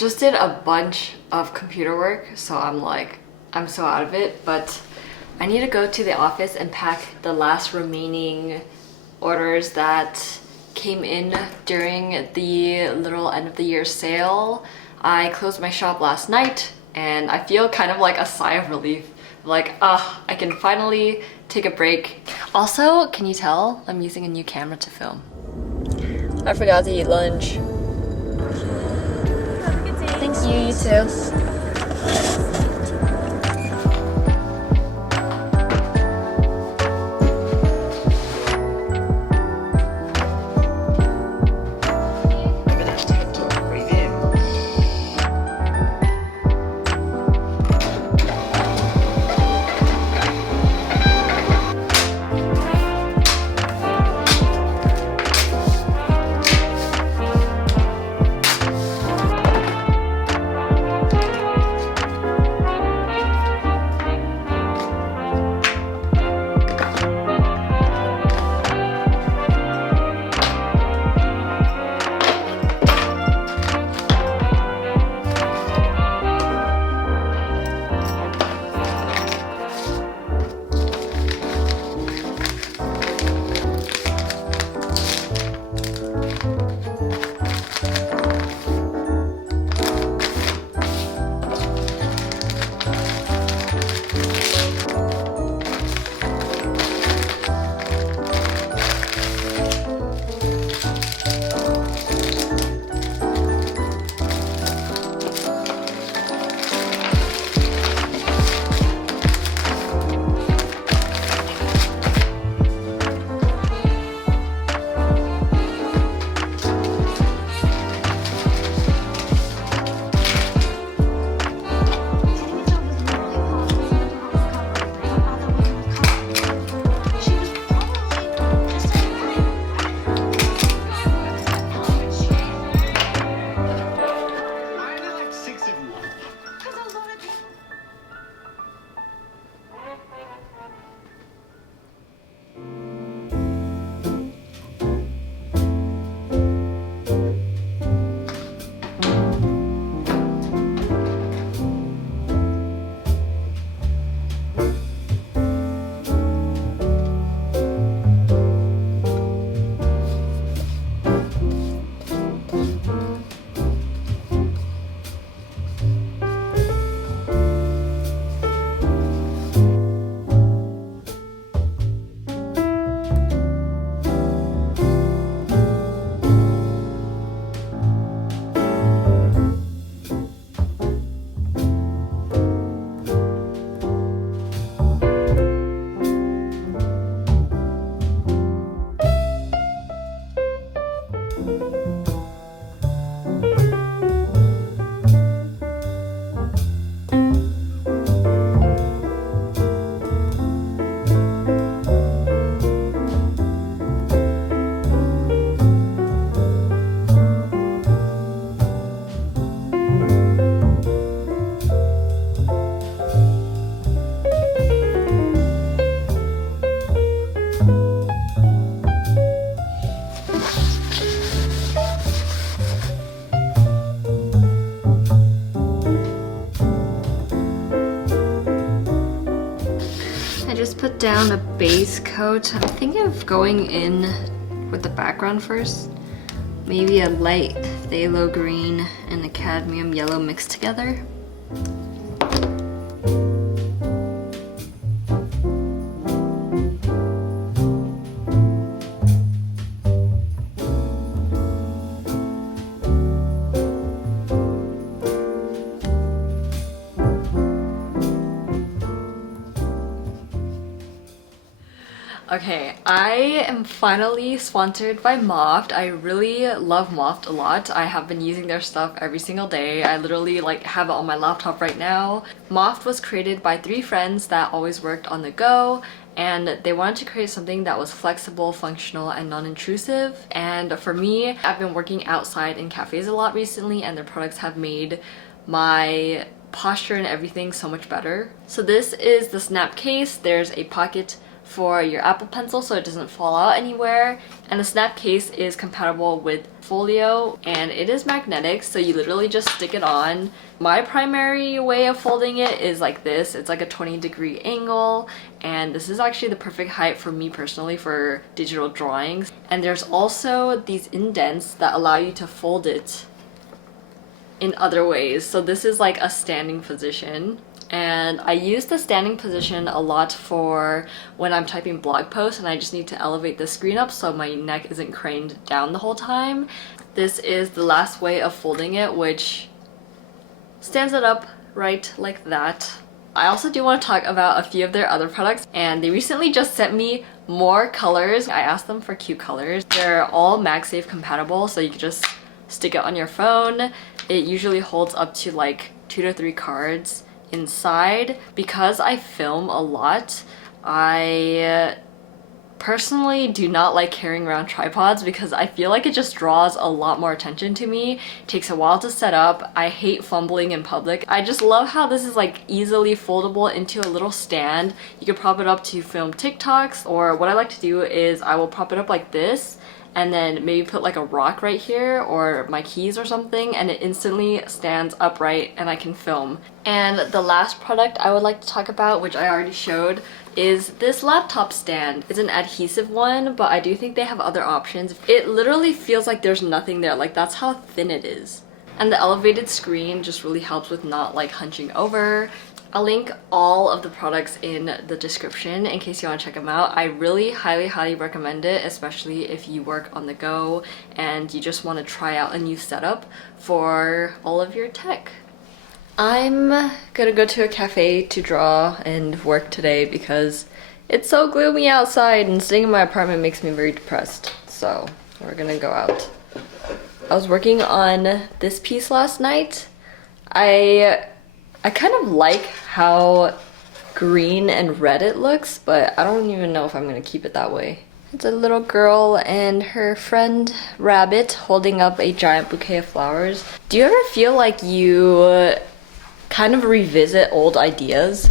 just did a bunch of computer work, so I'm so out of it, but I need to go to the office and pack the last remaining orders that came in during the little end of the year sale. I closed my shop last night and I feel kind of like a sigh of relief. Like, I can finally take a break. Also, can you tell I'm using a new camera to film? I forgot to eat lunch. Have a good day. Thank you, you too. Put down a base coat. I'm thinking of going in with the background first. Maybe a light phthalo green and a cadmium yellow mixed together. Okay, I am finally sponsored by Moft. I really love Moft a lot. I have been using their stuff every single day. I literally have it on my laptop right now. Moft was created by three friends that always worked on the go, and they wanted to create something that was flexible, functional, and non-intrusive. And for me, I've been working outside in cafes a lot recently, and their products have made my posture and everything so much better. So this is the snap case. There's a pocket for your Apple Pencil so it doesn't fall out anywhere. And the snap case is compatible with folio and it is magnetic, so you literally just stick it on. My primary way of folding it is like this. It's like a 20-degree angle, and this is actually the perfect height for me personally for digital drawings. And there's also these indents that allow you to fold it in other ways. So this is like a standing position. And I use the standing position a lot for when I'm typing blog posts and I just need to elevate the screen up so my neck isn't craned down the whole time. This is the last way of folding it, which stands it up right like that. I also do want to talk about a few of their other products, and they recently just sent me more colors. I asked them for cute colors. They're all MagSafe compatible, so you can just stick it on your phone. It usually holds up to like 2 to 3 cards inside. Because I film a lot, I personally do not like carrying around tripods because I feel like it just draws a lot more attention to me. It takes a while to set up. I hate fumbling in public. I just love how this is like easily foldable into a little stand. You can prop it up to film TikToks, or what I like to do is I will prop it up like this and then maybe put like a rock right here or my keys or something, and it instantly stands upright and I can film. And the last product I would like to talk about, which I already showed, is this laptop stand. It's an adhesive one, but I do think they have other options. It literally feels like there's nothing there, like that's how thin it is. And the elevated screen just really helps with not like hunching over. I'll link all of the products in the description in case you want to check them out. I really highly recommend it, especially if you work on the go and you just want to try out a new setup for all of your tech. I'm gonna go to a cafe to draw and work today because it's so gloomy outside and staying in my apartment makes me very depressed. So we're gonna go out. I was working on this piece last night. I kind of like how green and red it looks, but I don't even know if I'm gonna keep it that way. It's a little girl and her friend Rabbit holding up a giant bouquet of flowers. Do you ever feel like you kind of revisit old ideas?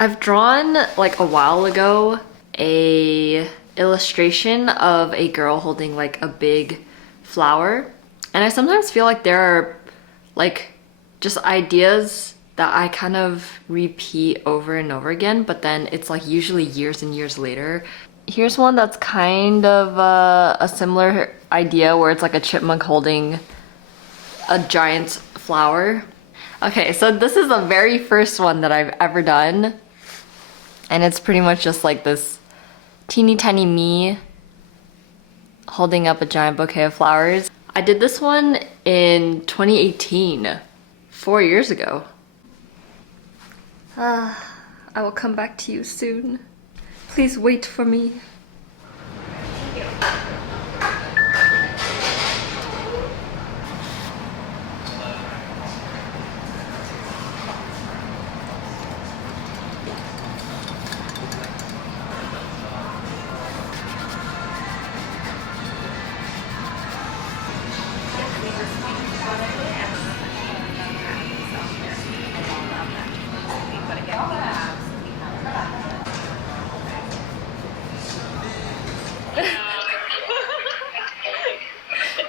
I've drawn like a while ago a illustration of a girl holding like a big flower, and I sometimes feel like there are like just ideas that I kind of repeat over and over again, but then it's like usually years and years later. Here's one that's kind of a similar idea where it's like a chipmunk holding a giant flower. Okay, so this is the very first one that I've ever done, and it's pretty much just like this teeny tiny me holding up a giant bouquet of flowers. I did this one in 2018, 4 years ago. I will come back to you soon. Please wait for me.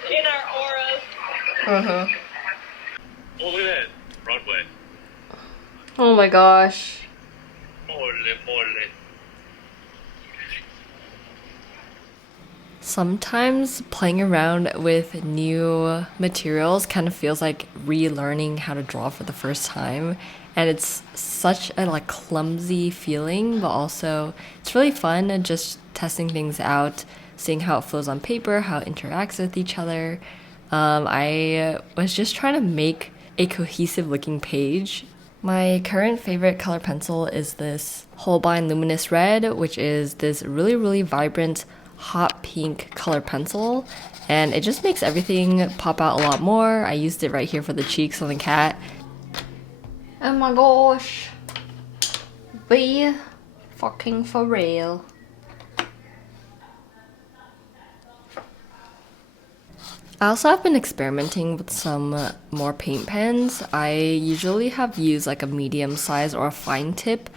In our auras. Uh-huh. Oh, look at that. Broadway. Oh my gosh. Mole. Sometimes playing around with new materials kind of feels like relearning how to draw for the first time, and it's such a like clumsy feeling, but also it's really fun and just testing things out, seeing how it flows on paper, how it interacts with each other. I was just trying to make a cohesive looking page. My current favorite color pencil is this Holbein Luminous Red, which is this really vibrant hot pink color pencil, and it just makes everything pop out a lot more. I used it right here for the cheeks on the cat. Oh my gosh. Be fucking for real. I also have been experimenting with some more paint pens. I usually have used like a medium size or a fine tip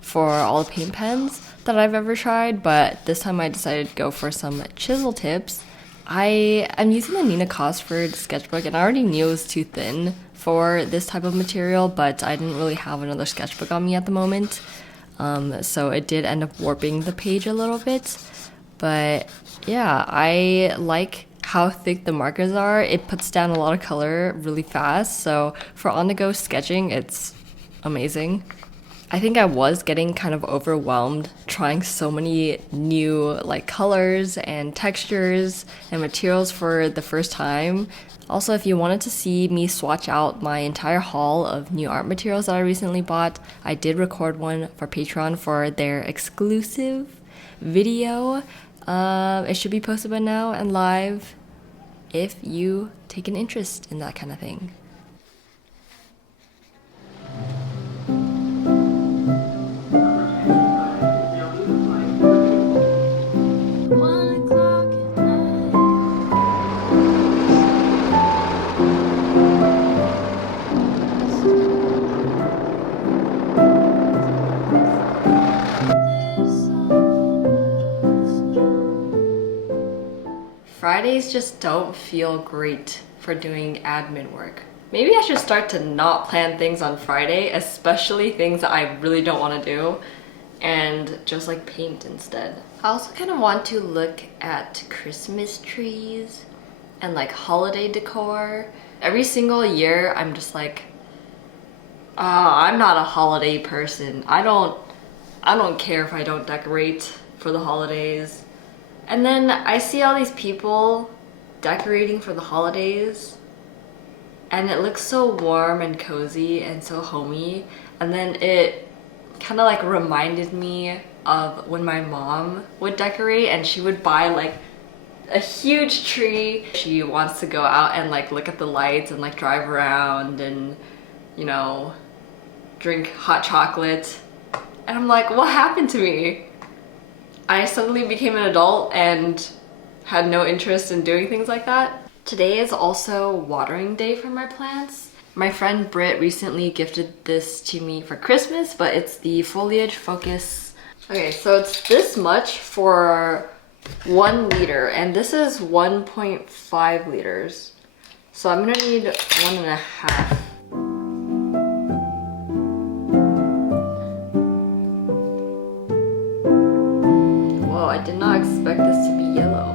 for all the paint pens that I've ever tried, but this time I decided to go for some chisel tips. I am using the Nina Cosford sketchbook, and I already knew it was too thin for this type of material, but I didn't really have another sketchbook on me at the moment. So it did end up warping the page a little bit. But yeah, I like how thick the markers are. It puts down a lot of color really fast. So for on-the-go sketching, it's amazing. I think I was getting kind of overwhelmed trying so many new like colors and textures and materials for the first time. Also, if you wanted to see me swatch out my entire haul of new art materials that I recently bought, I did record one for Patreon for their exclusive video. It should be posted by now and live if you take an interest in that kind of thing. Fridays just don't feel great for doing admin work. Maybe I should start to not plan things on Friday, especially things that I really don't want to do, and just like paint instead. I also kind of want to look at Christmas trees and like holiday decor. Every single year I'm just like, I'm not a holiday person. I don't care if I don't decorate for the holidays. And then I see all these people decorating for the holidays, and it looks so warm and cozy and so homey. And then it kind of like reminded me of when my mom would decorate, and she would buy like a huge tree. She wants to go out and like look at the lights and like drive around and, you know, drink hot chocolate. And I'm like, what happened to me? I suddenly became an adult and had no interest in doing things like that. Today is also watering day for my plants. My friend Britt recently gifted this to me for Christmas, but it's the Foliage Focus. Okay, so it's this much for 1 liter, and this is 1.5 liters. So I'm gonna need 1.5. I did not expect this to be yellow.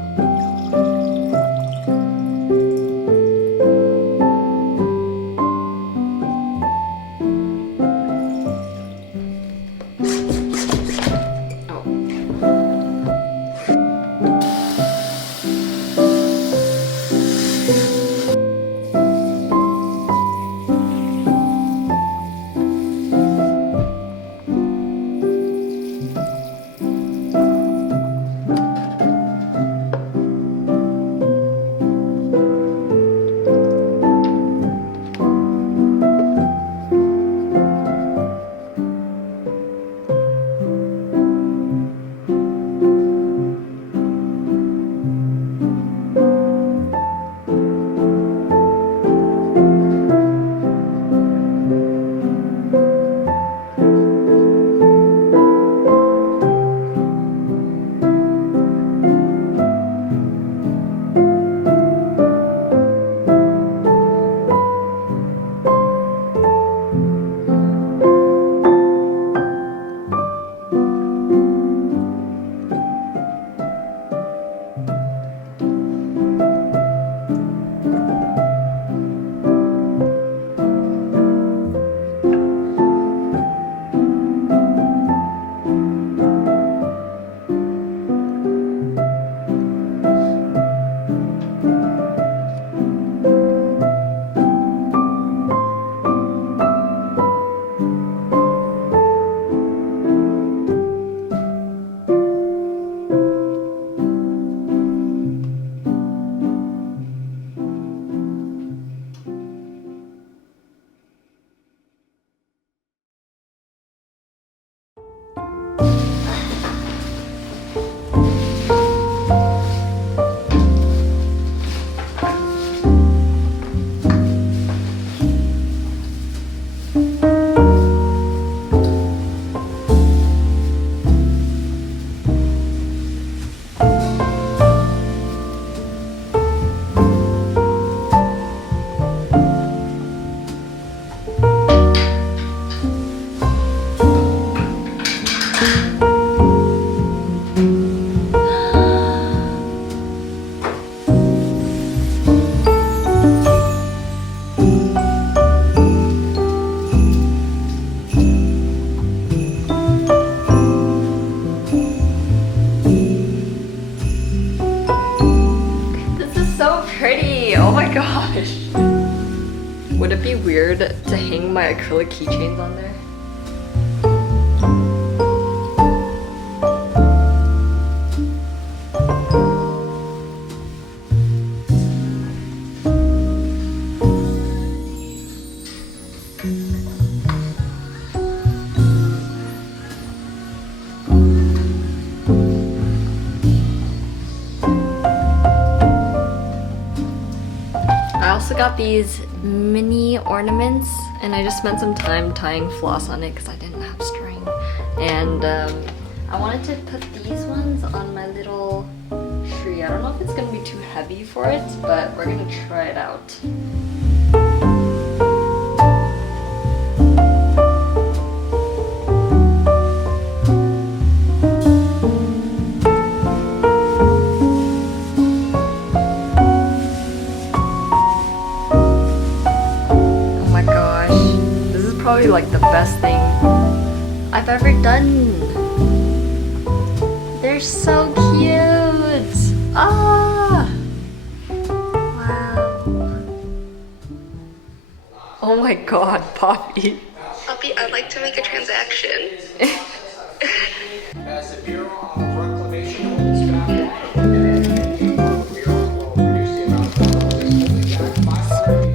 Would it be weird to hang my acrylic keychains on there? I also got these mini ornaments and I just spent some time tying floss on it because I didn't have string. And I wanted to put these ones on my little tree. I don't know if it's gonna be too heavy for it, but we're gonna try it out. Probably like the best thing I've ever done. They're so cute. Ah, wow. Oh my god, Poppy. Poppy, I'd like to make a transaction. As the Bureau of Reclamation holds back the Bureau will reduce the amount of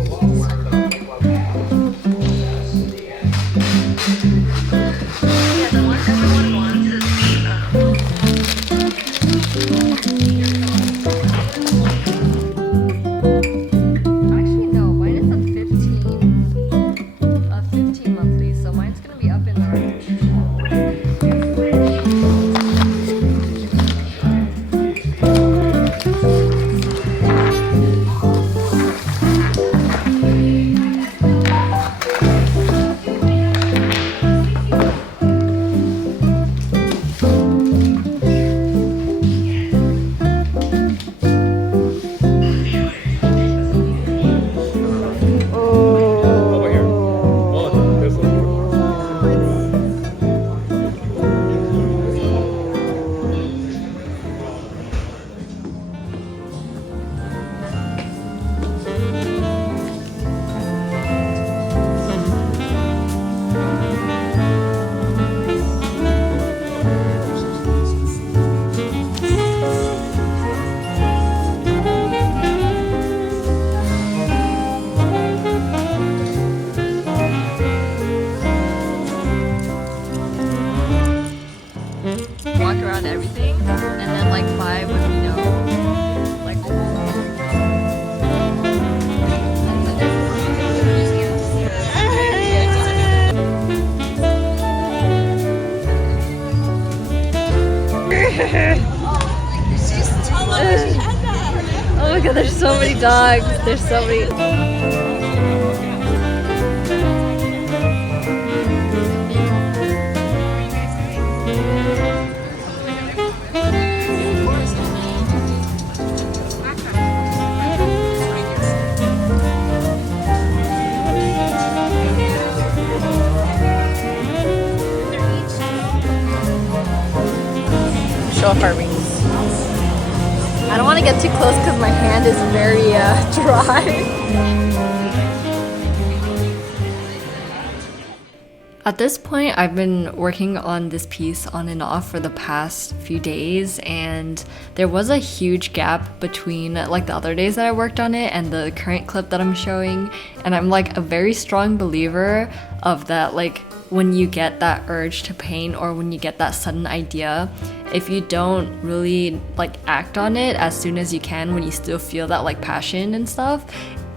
holding back 500 people off where the Yeah, the one everyone wants is Actually no, mine is a 15 monthly, so mine's gonna be up in the range. Over here. One, this one. Walk around everything, and then like 5 would be no. Like oh my god, there's so many dogs. There's so many. Show off our rings. I don't want to get too close because my hand is very dry. At this point, I've been working on this piece on and off for the past few days, and there was a huge gap between like the other days that I worked on it and the current clip that I'm showing. And I'm like a very strong believer of that, like when you get that urge to paint or when you get that sudden idea, if you don't really like act on it as soon as you can when you still feel that like passion and stuff,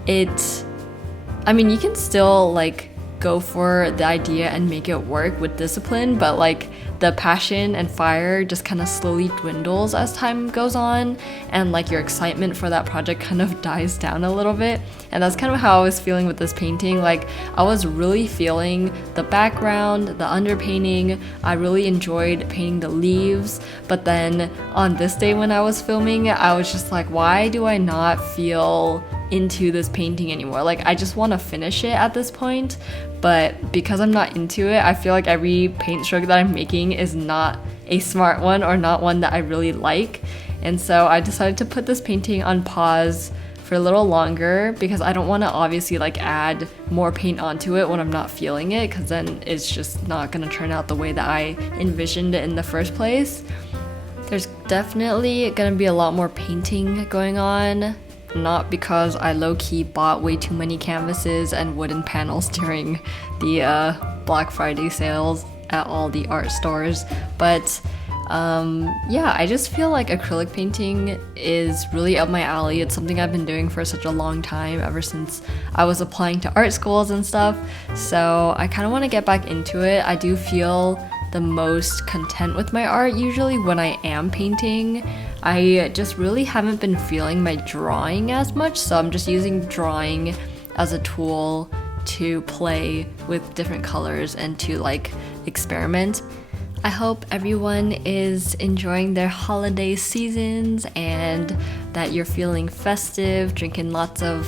I mean, you can still like go for the idea and make it work with discipline, but like the passion and fire just kind of slowly dwindles as time goes on, and like your excitement for that project kind of dies down a little bit. And that's kind of how I was feeling with this painting. Like I was really feeling the background, the underpainting. I really enjoyed painting the leaves, but then on this day when I was filming, I was just like, why do I not feel into this painting anymore? Like I just want to finish it at this point, but because I'm not into it, I feel like every paint stroke that I'm making is not a smart one or not one that I really like. And so I decided to put this painting on pause for a little longer because I don't want to obviously like add more paint onto it when I'm not feeling it, because then it's just not gonna turn out the way that I envisioned it in the first place. There's definitely gonna be a lot more painting going on, not because I low-key bought way too many canvases and wooden panels during the Black Friday sales at all the art stores, but yeah, I just feel like acrylic painting is really up my alley. It's something I've been doing for such a long time, ever since I was applying to art schools and stuff, so I kind of want to get back into it. I do feel the most content with my art usually when I am painting. I just really haven't been feeling my drawing as much, so I'm just using drawing as a tool to play with different colors and to like experiment. I hope everyone is enjoying their holiday seasons and that you're feeling festive, drinking lots of,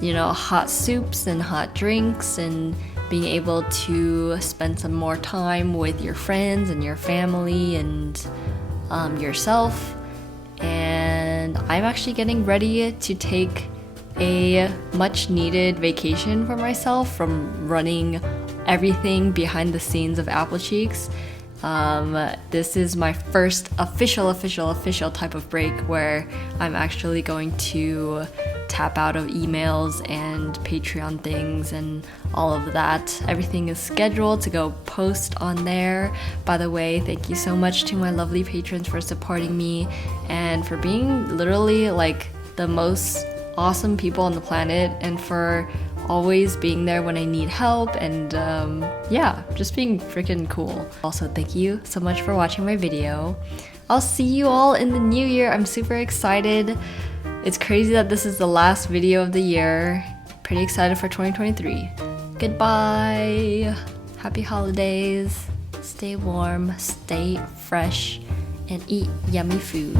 you know, hot soups and hot drinks, and being able to spend some more time with your friends and your family and yourself. And I'm actually getting ready to take a much needed vacation for myself from running everything behind the scenes of Apple Cheeks. This is my first official type of break where I'm actually going to tap out of emails and Patreon things and all of that. Everything is scheduled to go post on there. By the way, thank you so much to my lovely patrons for supporting me and for being literally like the most awesome people on the planet, and for always being there when I need help, and yeah, just being freaking cool. Also, thank you so much for watching my video. I'll see you all in the new year. I'm super excited. It's crazy that this is the last video of the year. Pretty excited for 2023. Goodbye. Happy holidays. Stay warm, stay fresh, and eat yummy food.